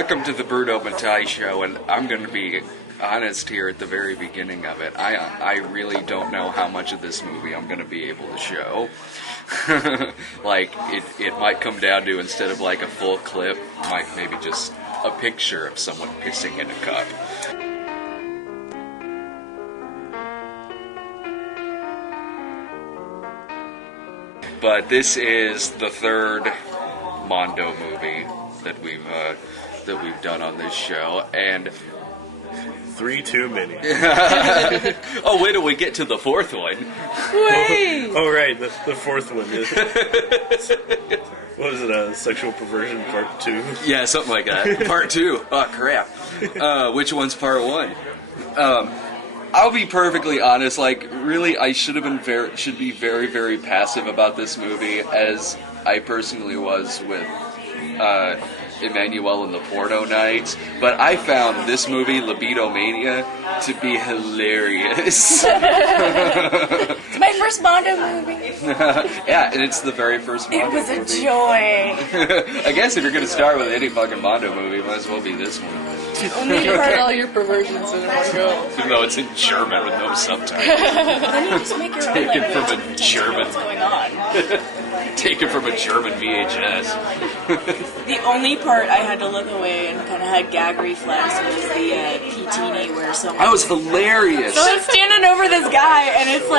welcome to the Bruno Mattei show, and I'm going to be honest here at the very beginning of it. I really don't know how much of this movie I'm going to be able to show. Like, it might come down to, instead of like a full clip, might maybe just a picture of someone pissing in a cup. But this is the third Mondo movie that we've done on this show, and 3 too many. Oh, wait till we get to the fourth one. Wait! Oh, right, the fourth one is. What was it? Sexual Perversion Part 2? Yeah, something like that. Part 2. Oh crap. Which one's Part 1? I'll be perfectly honest. Like, really, I should be very, very passive about this movie, as I personally was with Emmanuel and the Porno Nights, but I found this movie, Libidomania, to be hilarious. It's my first Mondo movie. Yeah, and it's the very first Mondo movie. It was a joy. I guess if you're going to start with any fucking Mondo movie, it might as well be this one. Only you heard all your perversions in one go. Even though it's in German with no subtitles. Then you just make your own Taken language from a and German. what's going on. Taken from a German VHS. The only part I had to look away and kind of had gag reflex was the P-Teeny where someone... That was hilarious. So I'm standing over this guy and it's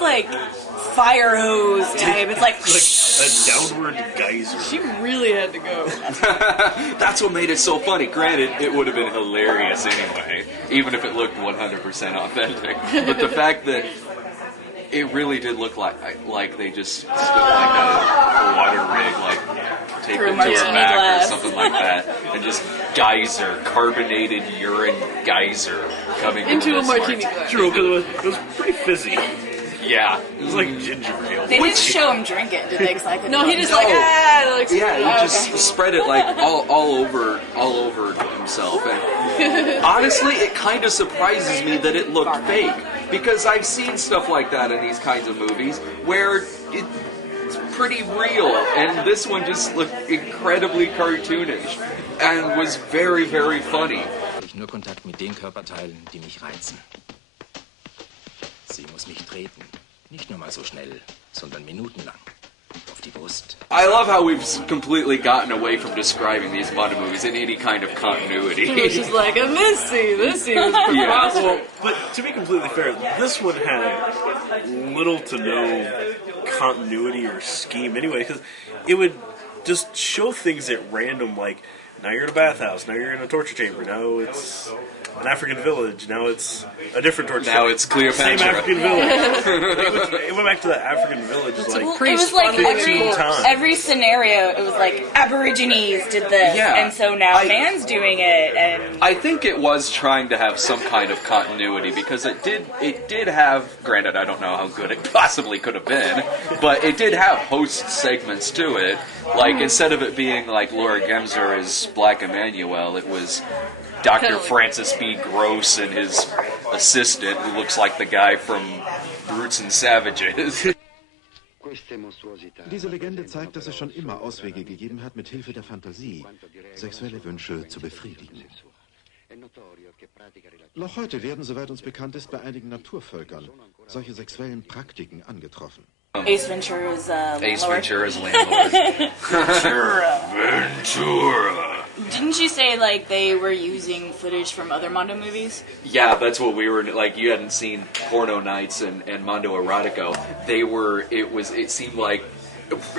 like fire hose type. It's like A downward geyser. She really had to go. That's what made it so funny. Granted, it would have been hilarious anyway, even if it looked 100% authentic. But the fact that it really did look like they just stood like a water rig, like taped Through a into her martini back glass. or something like that, and just carbonated urine geyser coming Into a this martini glass. True, because it was pretty fizzy. Yeah. It was like ginger ale. they didn't show him drink it, did they? 'Cause I couldn't No, he find just it. like, Yeah, he oh, just spread it like all over himself. And honestly, it kind of surprises me that it looked fake, because I've seen stuff like that in these kinds of movies where it's pretty real, and this one just looked incredibly cartoonish and was very, very funny. Ich nur Kontakt mit den Körperteilen, die mich reizen. Sie muss mich treten. Nicht nur mal so schnell, sondern minutenlang. Auf die Brust. I love how we've completely gotten away from describing these Mondo movies in any kind of continuity. It's just like a Missy. This was Yeah. preposterous. Well, but to be completely fair, this one had little to no continuity or scheme anyway, because it would just show things at random, like, now you're in a bathhouse, now you're in a torture chamber, now it's an African village, now it's a different torture chamber. Now it's Cleopatra. Same African village. It went back to the African village, like, It was like 15 times. every scenario, it was like Aborigines did this, Yeah. and so now man's doing it, and I think it was trying to have some kind of continuity, because it did have, granted I don't know how good it possibly could have been, but it did have host segments to it. Like, instead of it being like Laura Gemser as Black Emmanuel, it was Dr. Francis B. Gross and his assistant, who looks like the guy from Brutes and Savages. Diese Legende zeigt, dass es schon immer Auswege gegeben hat, mit Hilfe der Fantasie sexuelle Wünsche zu befriedigen. Noch heute werden, soweit uns bekannt ist, bei einigen Naturvölkern solche sexuellen Praktiken angetroffen. Ace Ventura's Ace landlord. Ventura's landlord. Ventura. Didn't you say like they were using footage from other Mondo movies? Yeah, that's what we were like. You hadn't seen Porno Nights and Mondo Erotico. It seemed like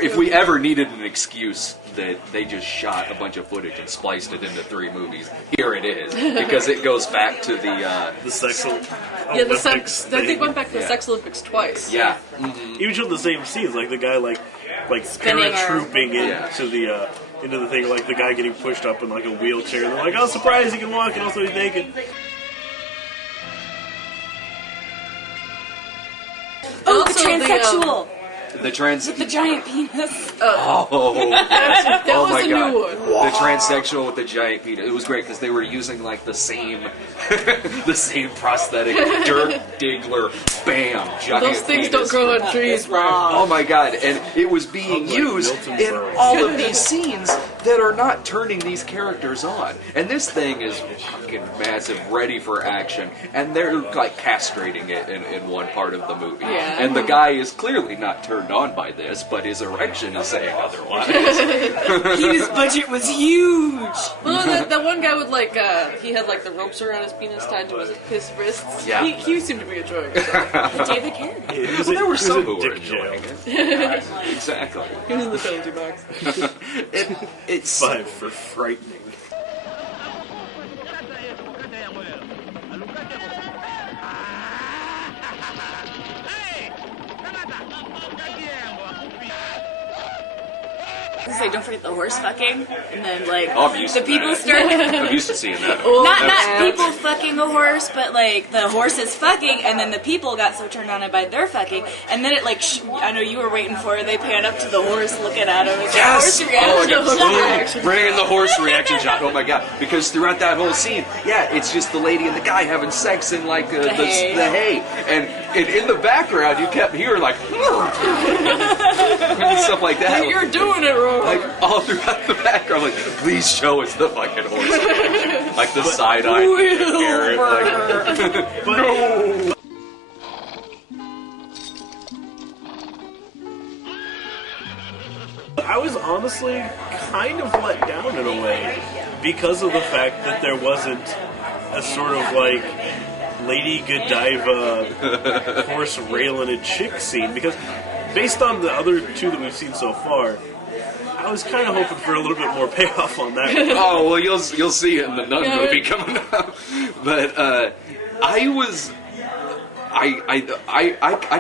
if we ever needed an excuse that they just shot a bunch of footage and spliced it into 3 movies, here it is, because it goes back to the sex Yeah, the sex. I think went back to the Sex Olympics twice. Yeah. Even showed the same scenes, like the guy like Spinning paratrooping into the thing, like the guy getting pushed up in like a wheelchair. And they're like, "Oh, surprise! He can walk, and also he's naked." Oh, the Also, transsexual. With the giant penis. That was my a God. new one. The transsexual with the giant penis. It was great because they were using like the same, the same prosthetic. Dirk Diggler, bam, giant. Those things penis. don't grow on trees, bro. Oh my God! And it was being used in all of these scenes that are not turning these characters on. And this thing is fucking massive, ready for action, and they're like castrating it in one part of the movie. Yeah. And the guy is clearly not turned on by this, but his erection is saying otherwise. His budget was huge. Well, that one guy with like, he had like the ropes around his penis tied to his wrists. Yeah. He seemed to be enjoying himself. But David Carradine. Well, there were some who were dick enjoying jail. it. Exactly. He was in the penalty box. It's 5 for frightening. Say, don't forget the horse fucking, and then like I'm used the to people that. start. I'm used to seeing that. Not people fucking a horse, but like the horse is fucking, and then the people got so turned on by their fucking, and then it like I know you were waiting for it. They pan up to the horse looking at him. It's Yes! a horse reaction. Bring in the horse reaction shot. Oh my God! Because throughout that whole scene, yeah, it's just the lady and the guy having sex in like the hay, and in the background you kept hearing like and stuff like that. You're doing it wrong. Like all throughout the background, like please show us the fucking horse reaction. Like the side-eye Garrett, like no. I was honestly kind of let down in a way because of the fact that there wasn't a sort of like Lady Godiva horse railing a chick scene. Because based on the other two that we've seen so far, I was kind of hoping for a little bit more payoff on that. Oh well, you'll see it in the Nun movie coming up. But I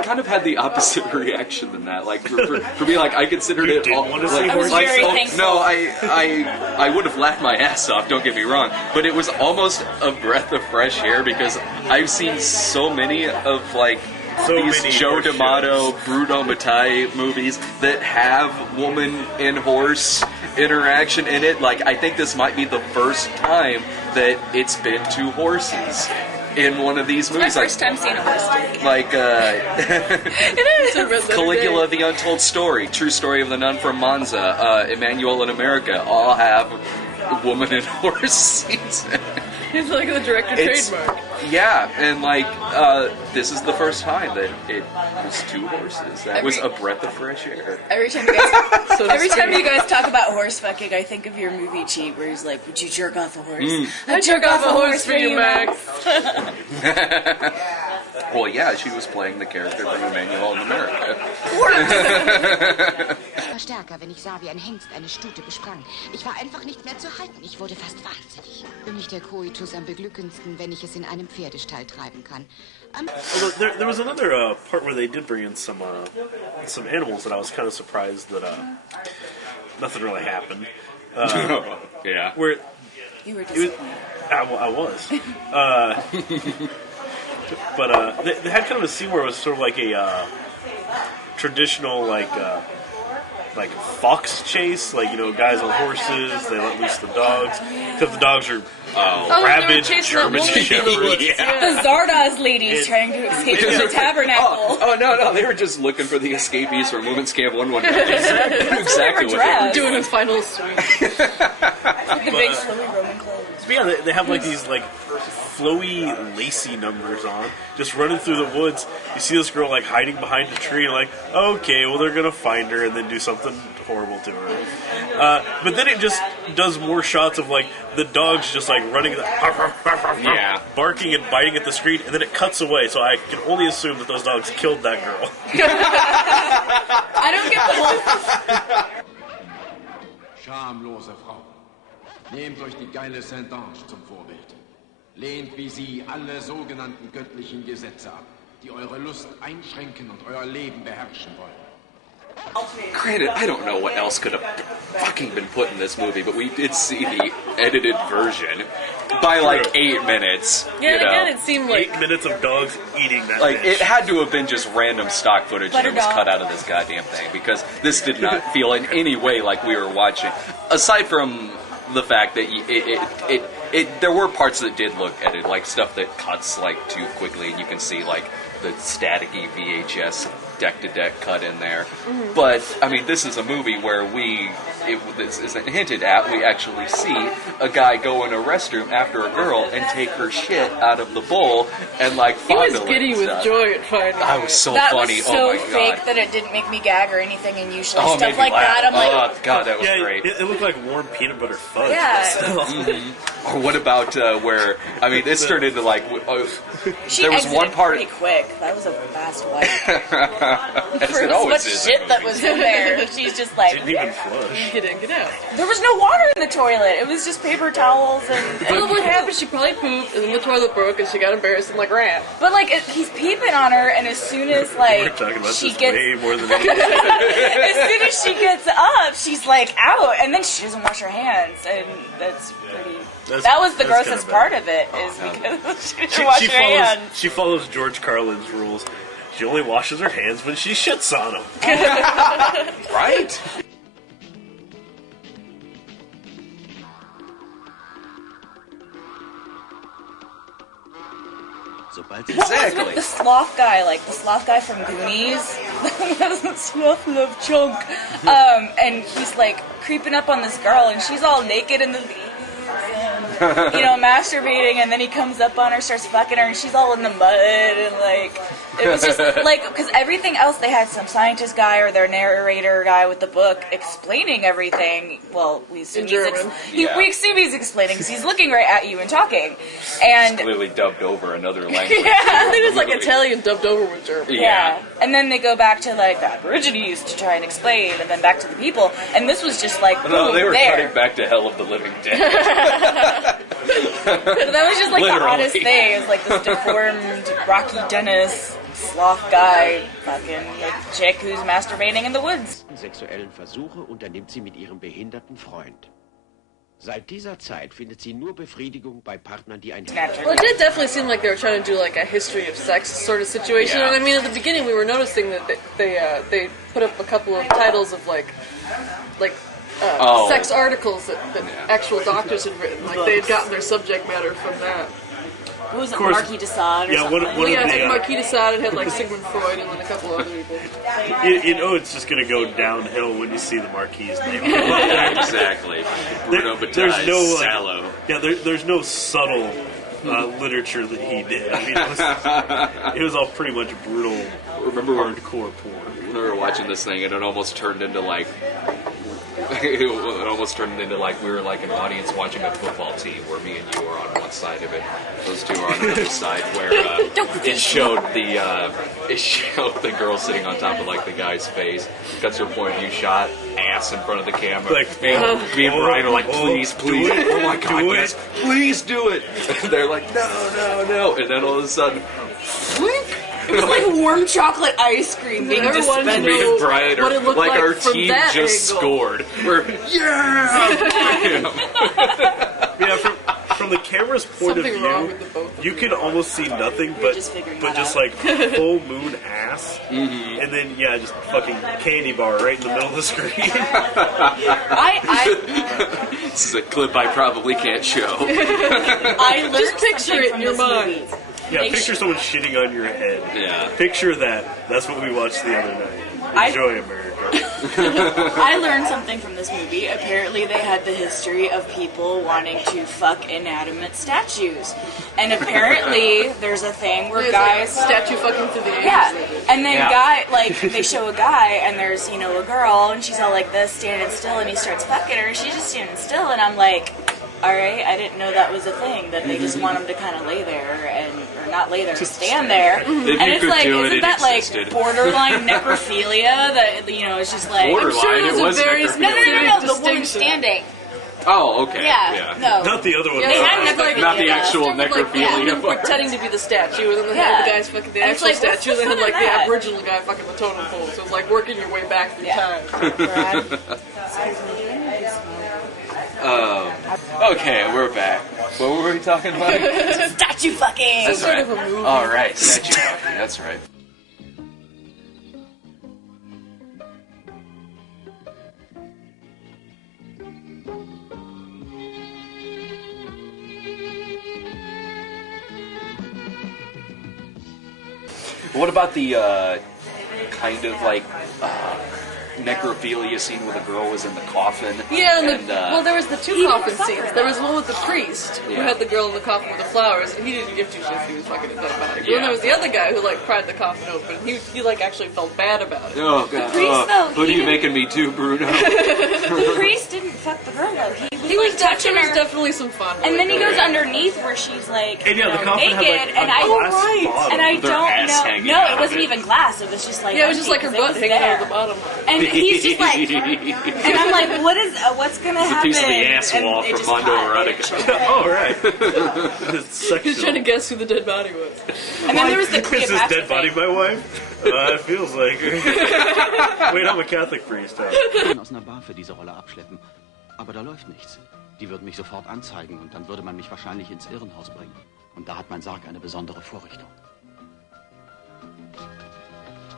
kind of had the opposite reaction than that. Like for me, like I considered it. didn't want to see like, horses? I was very thankful. No, I would have laughed my ass off. Don't get me wrong, but it was almost a breath of fresh air because I've seen so many of like. These many Joe horse D'Amato, Bruno Mattei movies that have woman and horse interaction in it. Like, I think this might be the first time that it's been two horses in one of these My movies. first time seeing a horse. Like Caligula, The Untold Story, True Story of the Nun from Monza, Emmanuel in America, all have woman and horse scenes in it. It's like the director trademark. Yeah, and like this is the first time that it was two horses. That was a breath of fresh air. Every time you guys talk about horse fucking, I think of your movie Cheat, where he's like, "Would you jerk off a horse? I'd jerk off a horse for you, Max." Well, yeah, she was playing the character from Emmanuel in America. Stärker, wenn ich sah, wie ein Hengst eine Stute besprang. Ich war einfach nicht mehr zu halten. Ich wurde fast wahnsinnig. Für mich der Koitus am beglückendsten, wenn ich es in einem Pferdestall treiben kann. Although there was another part where they did bring in some animals that I was kind of surprised that nothing really happened. Yeah. Where You were disappointed. I was. But they had kind of a scene where it was sort of like a traditional like fox chase, like, you know, guys on horses, they let loose the dogs, except the dogs are rabid German shepherds. The Zardoz ladies trying to escape from the tabernacle. Oh no, they were just looking for the escapees from Women's Camp 119. Exactly what they were Doing a final sweep. The big flowy Roman clothes. But yeah, they have like these like flowy, lacy numbers on, just running through the woods. You see this girl like hiding behind a tree, and like, okay, well they're gonna find her and then do something horrible to her. But then it just does more shots of like the dogs just like running, barking and biting at the street, and then it cuts away. So I can only assume that those dogs killed that girl. I don't get the whole. Schamlose Frau, nehmt euch die geile Saint-Ange zum Vorbild. Lehnt wie sie alle sogenannten göttlichen Gesetze ab, die eure Lust einschränken und euer Leben beherrschen wollen. Granted, I don't know what else could have fucking been put in this movie, but we did see the edited version. by like 8 minutes. Yeah, you know? again, it seemed like 8 minutes of dogs eating that Like, fish. it had to have been just random stock footage that was Butterdog. cut out of this goddamn thing, because this did not feel in any way like we were watching. Aside from the fact that there were parts that did look edited, like stuff that cuts like too quickly, and you can see like the staticky VHS deck-to-deck cut in there. But, I mean, this is a movie where this isn't hinted at, we actually see a guy go in a restroom after a girl and take her shit out of the bowl and, like, he fondle was it giddy and with stuff. joy at finding That it. was so That funny. was so oh my fake god. that it didn't make me gag or anything, and usually Oh, it made stuff me like laugh. that, I'm like, oh god, that was Yeah, great. it looked like warm peanut butter fudge. Yeah. Or what about where? I mean, this turned into like she there was exited one part. pretty quick. That was a fast wipe. As For it as always much is shit in that movies. was in there, she's just like, Didn't even flush. Get in, get out. there was no water in the toilet. It was just paper towels and Well, what happened? She probably pooped, and then the toilet broke, and she got embarrassed and like ran. But like he's peeping on her, and as soon as We're like talking about she this gets, way more than anything. as soon as she gets up, she's like out, and then she doesn't wash her hands, and that's pretty. That was the That's grossest kinda part bad. of it, is because she didn't She, wash she her follows. hands. She follows George Carlin's rules. She only washes her hands when she shits on them. Right? Sobald sie Exactly. The sloth guy, like the sloth guy from Goonies, sloth love chunk, and he's like creeping up on this girl, and she's all naked in the leaves, and, you know, masturbating, and then he comes up on her, starts fucking her, and she's all in the mud, and like it was just like, because everything else they had some scientist guy or their narrator guy with the book explaining everything. Well, we assume German. we assume he's explaining because he's looking right at you and talking, and Clearly dubbed over another language. I think it was like Italian dubbed over with German. yeah. And then they go back to like the Aborigines to try and explain, and then back to the people. And this was just like, boom, No, they were there. cutting back to Hell of the Living Dead. So that was just like the Literally. oddest thing. It was like this deformed Rocky Dennis sloth guy, fucking like chick who's masturbating in the woods. sexuellen Versuche unternimmt sie mit ihrem behinderten Freund. Seit dieser Zeit findet sie nur Befriedigung bei Partnern, die ein Well, it did definitely seem like they were trying to do like a history of sex sort of situation. Yeah. And I mean, at the beginning, we were noticing that they put up a couple of titles of like sex articles that actual doctors had written. Like they had gotten their subject matter from that. What was it, course. Marquis de Sade or Yeah, something? one Well, of yeah, I the, think Marquis de Sade had like Sigmund Freud and then a couple other people. You know it's just going to go downhill when you see the Marquis's name. Exactly. Bruno There's Mattei's no, like- Sallow. Yeah, there's no subtle literature that he did. I mean, it was all pretty much brutal, Remember when hardcore porn. we were watching this thing and it almost turned into like it almost turned into like we were like an audience watching a football team where me and you were on one side of it, those two are on the other side, where it showed the girl sitting on top of like the guy's face, cuts her point of view shot, ass in front of the camera. Like, me and Brian are like, please, please, do it, oh my god, do it. yes, please do it. And they're like, no, and then all of a sudden, It was like warm chocolate ice cream being Everyone dispensed. me and Brian what it are looked like like our from team that just angle. scored. We're Yeah, from the camera's point Something of wrong view, with the both of you can almost see nothing but just figuring but that just out. like full moon ass, and then just fucking candy bar right in the middle of the screen. I This is a clip I probably can't show. learned Just picture something it from in your this mind. movie. Yeah, Make picture someone shitting on your head. Yeah. Picture that. That's what we watched the other night. Enjoy America. I learned something from this movie. Apparently, they had the history of people wanting to fuck inanimate statues, and apparently, there's a thing where There's guys. like statue fucking through the air. Yeah, and then Yeah. they show a guy, and there's, a girl, and she's all like this, standing still, and he starts fucking her, and she's just standing still, and I'm like, alright, I didn't know that was a thing, that they just want him to kind of lay there, or not lay there, stand there, If and you it's could like, do it, isn't it that existed. like borderline necrophilia, that, it's just like, Borderline? I'm sure It there's was a very necrophilia. no, specific the woman distinction. standing, Oh, okay. no. Not the other one. Yeah, They had it's like- necrophilia. Not the actual Like, necrophilia them part. pretending to be the statue, and then they Yeah. had the guys fucking the And it's actual like, what's statue, the and they had fun like in the that? Aboriginal guy fucking the totem pole. So it's like working your way back through Yeah. time. Brad. Okay, we're back. What were we talking about? Statue fucking! That's sort right. of a movie. All right, statue fucking. That's right. What about the kind of like necrophilia scene where the girl was in the coffin? Yeah, well, there was the two coffin scenes. There was one with the priest who Yeah. had the girl in the coffin with the flowers, and he didn't give two shits. He was fucking a dead body. But Yeah. then there was the other guy who like pried the coffin open. He like actually felt bad about it. Oh god! priest, though, What are he you didn't- making me do, Bruno? The priest didn't fuck the girl though. He was like touching There was her. definitely some fun. And then he with goes it. underneath where she's like And yeah, the coffin naked, had like and a I glass bottom. and I Their don't ass know. hanging No, out it of wasn't it. even glass. It was just like Yeah, it was just like her empty, 'cause butt it was hanging out there. of the bottom. And he's just like, and I'm like, what's gonna It's a happen? piece of the ass And wall it from just Mondo cut. Erotica. Oh, right. It's He was trying to sexual. guess who the dead body was. And then there was the Is this Cleopatra dead body thing. my wife? It feels like her. Wait, I'm a Catholic priest. Huh? aus einer Bar für diese Rolle abschleppen. Aber da läuft nichts. Die würden mich sofort anzeigen und dann würde man mich wahrscheinlich ins Irrenhaus bringen. Und da hat mein Sarg eine besondere Vorrichtung.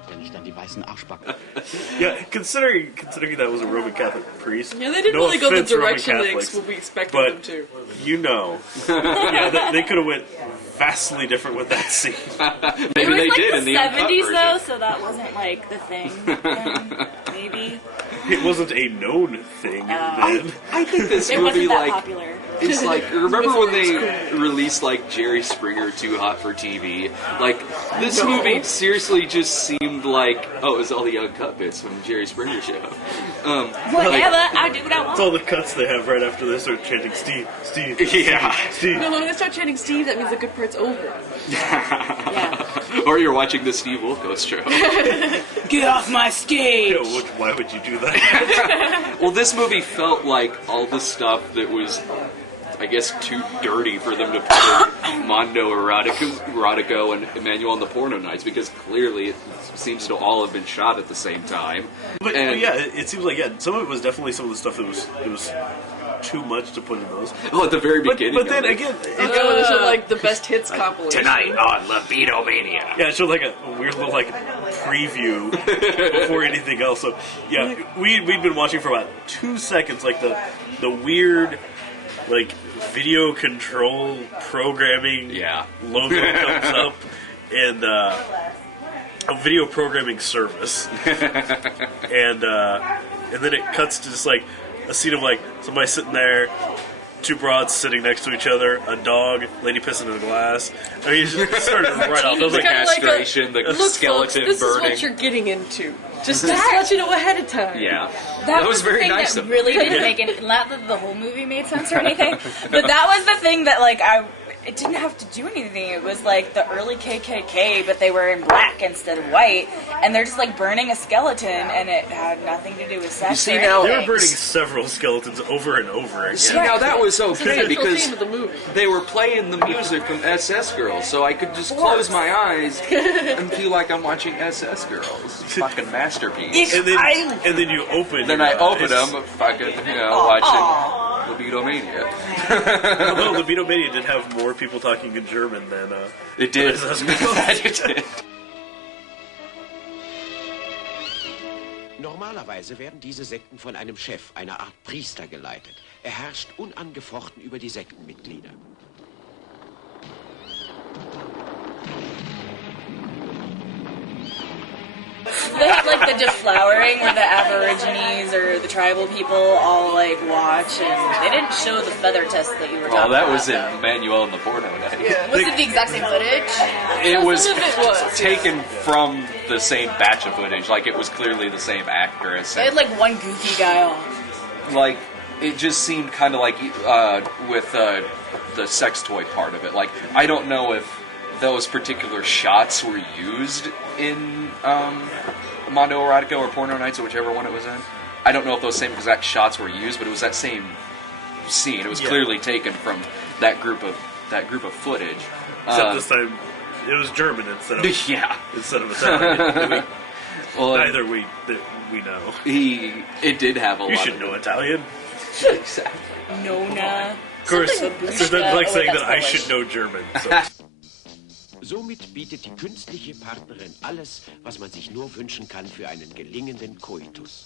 Wenn ich dann die weißen Arschbacken... Yeah, considering that was a Roman Catholic priest. Yeah, they didn't no really go the offense, Roman direction they Catholics, we expected but them to. you know, yeah, they could have went vastly different with that scene. It Maybe was they like did the in the uncut 70s though, version. so that wasn't like the thing. Then, maybe It wasn't a known thing then. I think this it movie wasn't that like popular. it's like remember when they released like Jerry Springer Too Hot for TV? Like this movie seriously just seemed like it was all the uncut bits from Jerry Springer show. Whatever, I do what I It's want. all the cuts they have right after they start chanting Steve, Steve, Yeah. Steve. No, when they start chanting Steve, that means the good part's over. Yeah. Or you're watching the Steve Wilkos show. Get off my stage. Yo, why would you do that? Well, this movie felt like all the stuff that was, I guess, too dirty for them to put in Mondo Erotico and Emmanuel and the Porno Nights, because clearly it seems to all have been shot at the same time. But yeah, it seems like some of it was definitely some of the stuff that was too much to put in those. Oh, at the very beginning. But then of it. again, Oh, it showed like the best hits compilation. Tonight on Libidomania. yeah, it showed like a weird little like preview before anything else. So yeah, we'd been watching for about 2 seconds, like the weird like video control programming Yeah. logo comes up, and a video programming service, and then it cuts to just like a scene of like somebody sitting there, two broads sitting next to each other, a dog, lady pissing in a glass. I mean, it just started right off. I was The like, kinda like castration, the Look, folks, skeleton this burning. is what you're getting into. Just to let you know ahead of time. Yeah. That was the very thing nice that of really didn't make any. Not that the whole movie made sense or anything, but that was the thing that like it didn't have to do anything. It was like the early KKK, but they were in black instead of white, and they're just like burning a skeleton, and it had nothing to do with sex. see, or now- they were anything. burning several skeletons over and over again. See, now that was It's the okay central because theme of the movie. they were playing the music from SS Girls, so I could just close my eyes and feel like I'm watching SS Girls. Fucking masterpiece. And then you open. Then your I open eyes. them, fucking, watching Libidomania. Although the Libidomania did have more people talking in German than It did. SS It did. Normalerweise werden diese Sekten von einem Chef, einer Art Priester, geleitet. Er herrscht unangefochten über die Sektenmitglieder. They had like the deflowering where the Aborigines or the tribal people all like watch, and they didn't show the feather test that you were talking Oh, about. that was in though. Emmanuel and the Porno Night. Was it the exact same footage? It was Some of it was, taken from the same batch of footage. Like, it was clearly the same actress. They had like one goofy guy on. Like, it just seemed kind of like with the sex toy part of it. Like, I don't know if those particular shots were used in Mondo Erotica or Porno Nights or whichever one it was in. I don't know if those same exact shots were used, but it was that same scene. It was clearly taken from that group of footage. Except this time, it was German instead of Italian. Well, Neither we know. it did have a lot. You should of know Italian. Exactly. Nona. course, something so that's like saying that's that I Polish. should know German. So. Somit bietet die künstliche Partnerin alles, was man sich nur wünschen kann für einen gelingenden Koitus.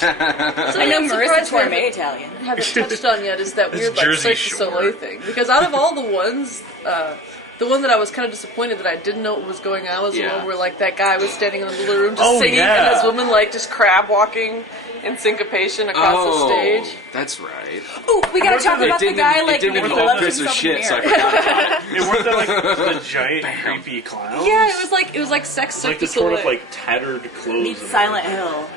I know Marissa Torme Italian. Haven't touched on yet is that weird like Jersey Cirque du Shore. Soleil thing. Because out of all the ones, the one that I was kind of disappointed that I didn't know what was going on was the one where like that guy was standing in the middle of the room just singing, and this woman like just crab walking in syncopation across the stage. That's right. Ooh, we gotta talk about the guy like it didn't making love to piss or himself in shit, the so I mirror. forgot about it. And weren't that like the giant creepy clowns? Yeah, it was like sex Cirque Like du the torn Soleil. up like tattered clothes. Meets and Silent Hill.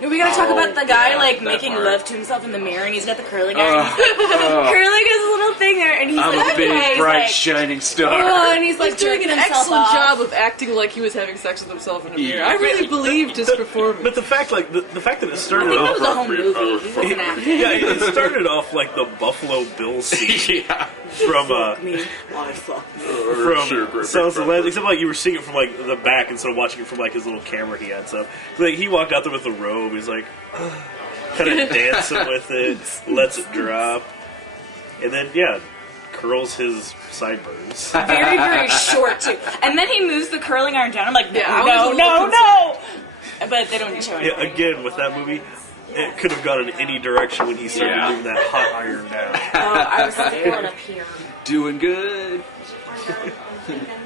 No, we gotta talk about the guy like that making part. love to himself in the mirror, and he's got the curling iron. Curling his little thing there, and he's I'm like, a big, he's bright, like, shining star. oh, and he's like He's doing jerking an himself excellent off. job of acting like he was having sex with himself in a mirror. Yeah. I really believed his performance. But the fact, like the fact that it I started think it off, was a home movie. He wasn't acting. yeah, it started off like the Buffalo Bill scene Yeah. from Sounds of the Land, except like you were seeing it from like the back instead of watching it from like his little camera he had. So like he walked out there with the robe. He's like kind of dancing with it, lets it drop, and then curls his sideburns. Very, very short too. And then he moves the curling iron down. I'm like, no, Yeah, I was a no, little no, no. But they don't show Yeah, anything. again with that movie, it could have gone in any direction when he started Yeah. moving that hot iron down. Oh, I was staring up here. Doing good.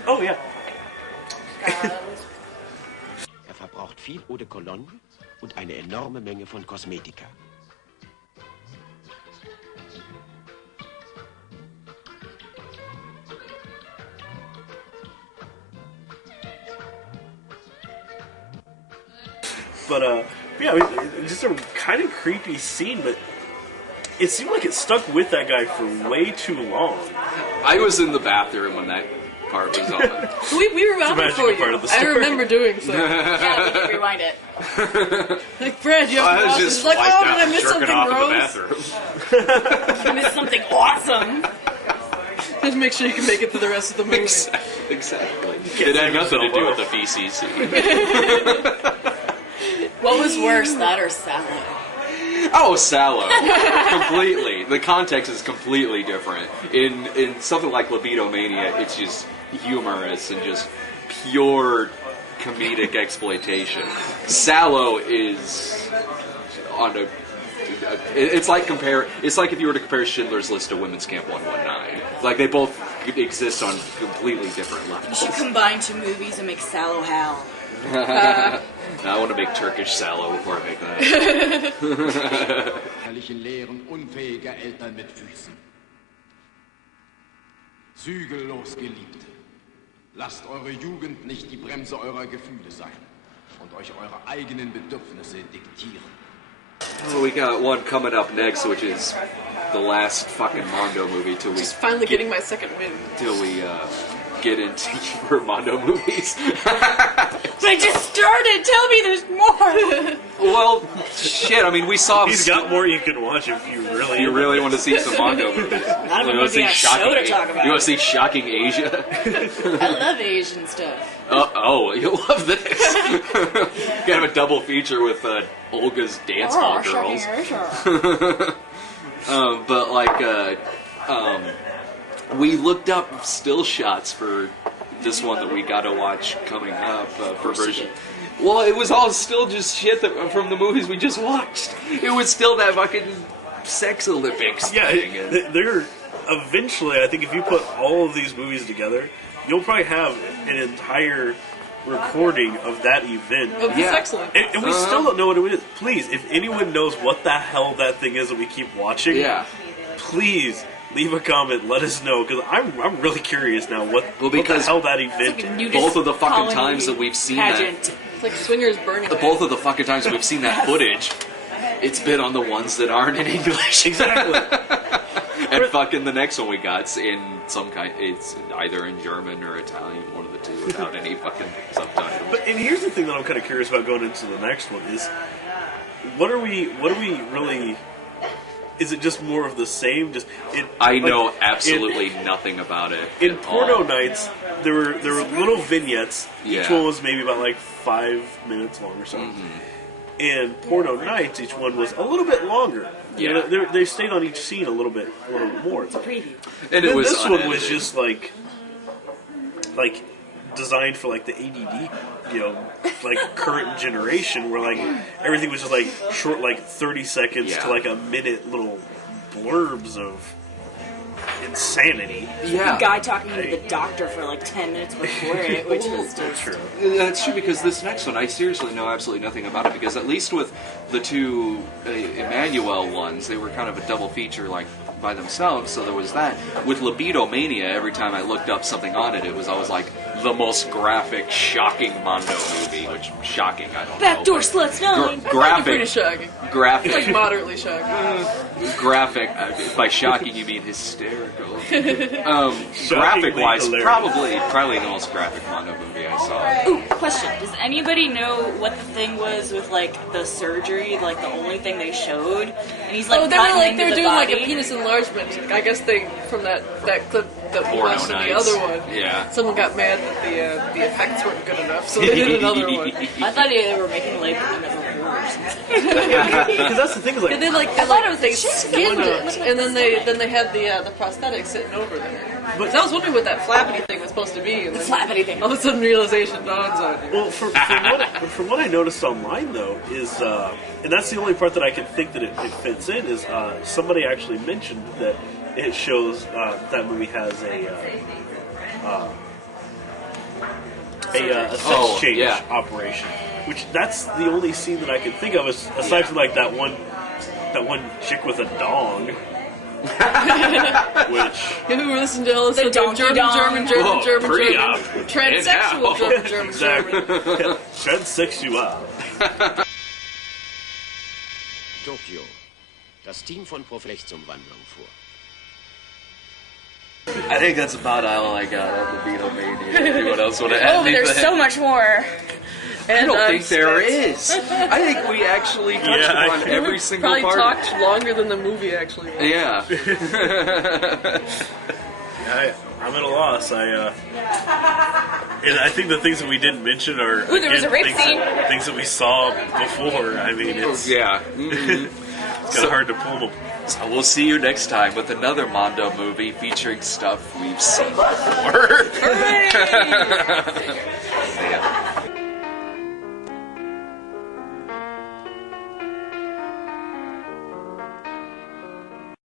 Oh yeah. Verbraucht viel Eau de Cologne und eine enorme Menge von Kosmetika. But yeah, I mean, just a kind of creepy scene, but it seemed like it stuck with that guy for way too long. I was in the bathroom when that part was on. We were out there magical for part you. of the I story. remember doing so. Yeah, we can rewind it. Like, Brad, you have I to was watch this. just It's like, wiped oh, out did I and miss jerking something off in the gross? bathroom. You missed something awesome. Just make sure you can make it to the rest of the movie. Exactly. It had nothing to do with the feces scene. What was worse, that or salad? Oh, sallow. Completely. The context is completely different. In something like Libidomania, it's just humorous and just pure comedic exploitation. Sallow is on a... It's like if you were to compare Schindler's List to Women's Camp 119. Like, they both exist on completely different You levels. should combine two movies and make Sallow Hal. I want to make Turkish sallow before I make that. Herrlichen Lehren unfähiger Eltern mit Füßen. Zügellos Geliebte. Lasst eure Jugend nicht die Bremse eurer Gefühle sein und euch eure eigenen Bedürfnisse diktieren. Oh, we got one coming up next, which is the last fucking Mondo movie till we Just finally getting my second win. Get into your Mondo movies. I just started! Tell me there's more! Well, shit, I mean, we saw... He's got more you can watch if you really want to see some Mondo movies. Not You even want gonna be a show to talk about. You want to see Shocking Asia? I love Asian stuff. Oh, you'll love this. Kind of a double feature with Olga's Dance Hall Girls. But like, we looked up still shots for this one that we got to watch coming up for version. Well, it was all still just shit from the movies we just watched. It was still that fucking sex Olympics thing. They're eventually. I think if you put all of these movies together, you'll probably have an entire recording of that event. Of the sex Olympics. And we still don't know what it is. Please, if anyone knows what the hell that thing is that we keep watching, please leave a comment. Let us know, because I'm really curious now what the hell that event is. Both of the fucking times that we've seen that, It's like swingers burning. both of the fucking times we've seen that footage, it's been on the ones that aren't in English. Exactly. And fucking the next one we got's in some kind. It's either in German or Italian, one of the two, without any fucking subtitles. And here's the thing that I'm kind of curious about going into the next one is, what are we really? Is it just more of the same? I know absolutely nothing about it. In at porno all. nights, there were little vignettes. Each Yeah. one was maybe about like 5 minutes long or so. and Porno Nights, each one was a little bit longer. You know, they stayed on each scene a little bit more. It's a preview. And it was this one was just like designed for like the ADD, you know, like current generation, where like everything was just like short, like 30 seconds to like a minute little blurbs of insanity. The guy talking to the doctor for like 10 minutes before it, which was just... True. That's true, because this next one, I seriously know absolutely nothing about it, because at least with the two Emmanuel ones, they were kind of a double feature, like, by themselves, so there was that. With Libidomania, every time I looked up something on it, it was always like, the most graphic, shocking Mondo movie, which, shocking, I don't know. Backdoor Sluts 9! Graphic. Pretty shocking. Graphic. Like moderately shocking. Graphic. By shocking, you mean hysterical. Graphic-wise, probably the most graphic Mondo movie I saw. Ooh, question. Does anybody know what the thing was with, like, the surgery, like, the only thing they showed? And he's, like, they were doing, like, a penis enlargement. I guess from that clip that we watched in the other one. Yeah. Someone got mad that the effects weren't good enough, so they did another one. I thought they were making, like, another war or something. Because that's the thing, is like... And I thought it was they skinned it, and then they had the prosthetic sitting over there. But I was wondering what that flappity thing was supposed to be. And the flappity thing. All of a sudden realization dawns on you. Well, from what I noticed online, though, is... and that's the only part that I can think that it fits in, is somebody actually mentioned that it shows that movie has a sex change operation, which that's the only scene that I can think of, aside from like that one chick with a dong. Which we were listening to all this German, transsexual German. Transsexual. Tokio. Das Team von Proflechtsumwandlung fuhr. I think that's about all I got on the Libidomania. Anyone else want to add anything? There's so much more. I don't think there is. I think we actually touched upon every single part. We probably talked longer than the movie actually was. Yeah. I'm at a loss. And I think the things that we didn't mention are there was a rape scene. Things that we saw before. I mean, it's it's kind of hard to pull them. So we'll see you next time with another Mondo movie featuring stuff we've seen before.